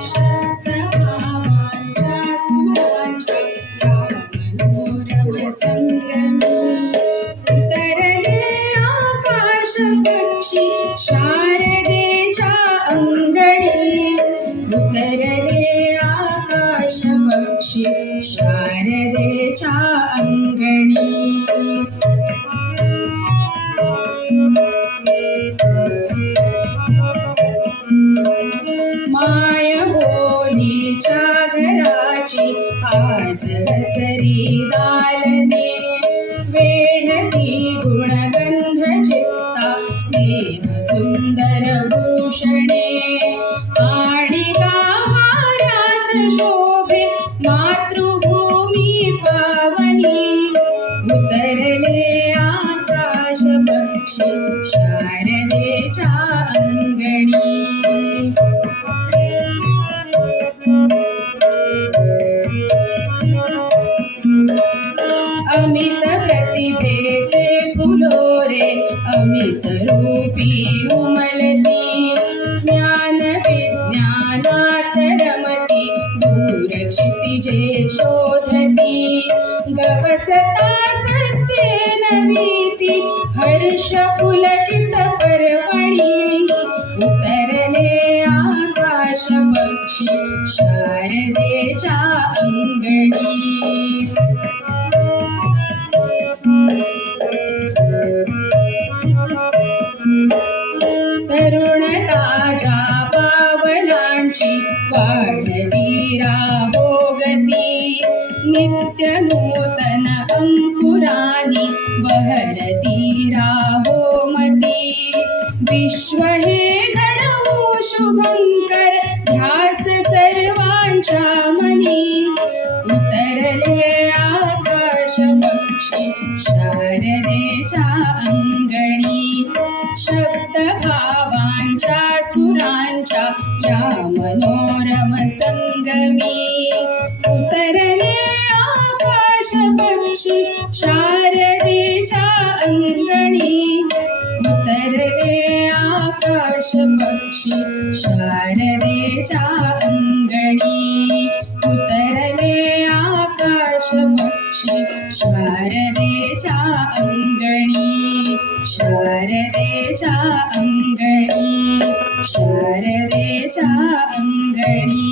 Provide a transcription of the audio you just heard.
शब्दभावांच्या सुरांच्या या मनोरम संगमी उतरले आकाश पक्षी शारदेच्या अंगणी उतरले आकाश पक्षी शारदेच्या अंगणी माय बोलीच्या घराची आज हसरी दालने वेढती गुणगंध चित्ता स्नेह सुंदर भूषणे आणि गाभाऱ्यात शोभे मातृभूमी पावनी उतरले आकाश पक्षी शारदेच्या अंगणी अमित प्रतिभेचे फुलोरे अमित रूपी उमलती ज्ञान विज्ञानात रमती दूर क्षितिजे शोधती गवसता सत्येन भीती हर्ष पुलकित पर्वणी उतरले आकाश पक्षी शारदेच्या अंगणी तरुण ताजा पावलांची वाढती राहोगती नित्य नूतन अंकुरानी बहरती राहोमती विश्व हे घडवू शुभंकर ध्यास सर्वांच्या मनी उतरले आकाश पक्षी शारदेच्या अंगणी शब्दभावांच्या सुरांच्या या मनोरम संगमी उतरले आकाश पक्षी शारदेच्या अंगणी उतरले आकाश पक्षी शारदेच्या अंगणी उतरले आकाश पक्षी शारदेच्या अंगणी शारदेच्या अंगणी शारदेच्या अंगणी